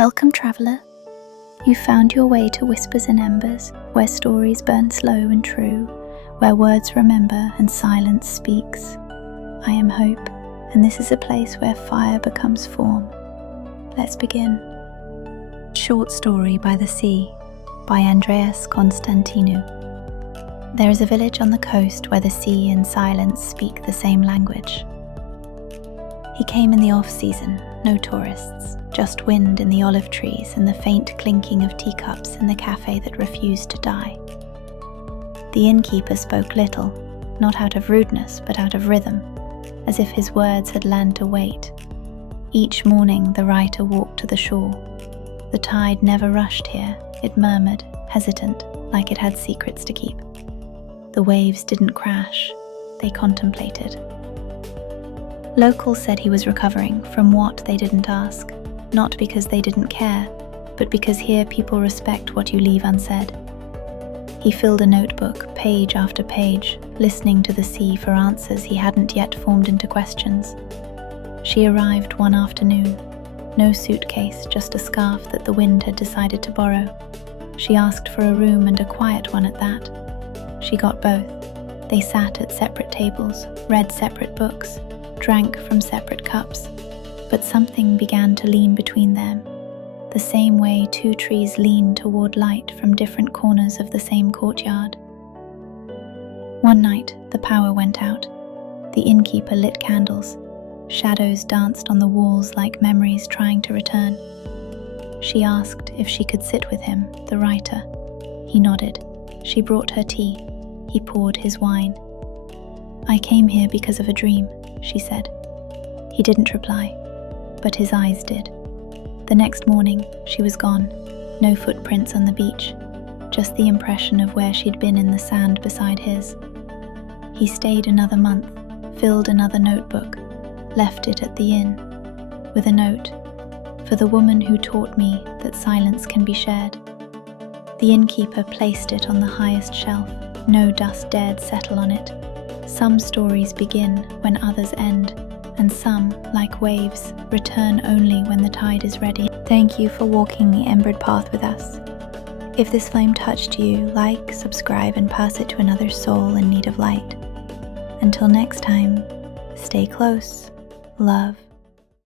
Welcome, traveller. You found your way to Whispers and Embers, where stories burn slow and true, where words remember and silence speaks. I am Hope, and this is a place where fire becomes form. Let's begin. Short Story by the Sea by Andreas Konstantinou. There is a village on the coast where the sea and silence speak the same language. He came in the off-season, no tourists, just wind in the olive trees and the faint clinking of teacups in the cafe that refused to die. The innkeeper spoke little, not out of rudeness but out of rhythm, as if his words had learned to wait. Each morning the writer walked to the shore. The tide never rushed here, it murmured, hesitant, like it had secrets to keep. The waves didn't crash, they contemplated. Locals said he was recovering from what they didn't ask, not because they didn't care, but because here people respect what you leave unsaid. He filled a notebook, page after page, listening to the sea for answers he hadn't yet formed into questions. She arrived one afternoon. No suitcase, just a scarf that the wind had decided to borrow. She asked for a room and a quiet one at that. She got both. They sat at separate tables, read separate books, drank from separate cups, but something began to lean between them, the same way two trees lean toward light from different corners of the same courtyard. One night, the power went out. The innkeeper lit candles. Shadows danced on the walls like memories trying to return. She asked if she could sit with him, the writer. He nodded. She brought her tea. He poured his wine. "I came here because of a dream," she said. He didn't reply, but his eyes did. The next morning, she was gone. No footprints on the beach, just the impression of where she'd been in the sand beside his. He stayed another month, filled another notebook, left it at the inn, with a note, "For the woman who taught me that silence can be shared." The innkeeper placed it on the highest shelf. No dust dared settle on it. Some stories begin when others end, and some, like waves, return only when the tide is ready. Thank you for walking the embered path with us. If this flame touched you, like, subscribe, and pass it to another soul in need of light. Until next time, stay close. Love.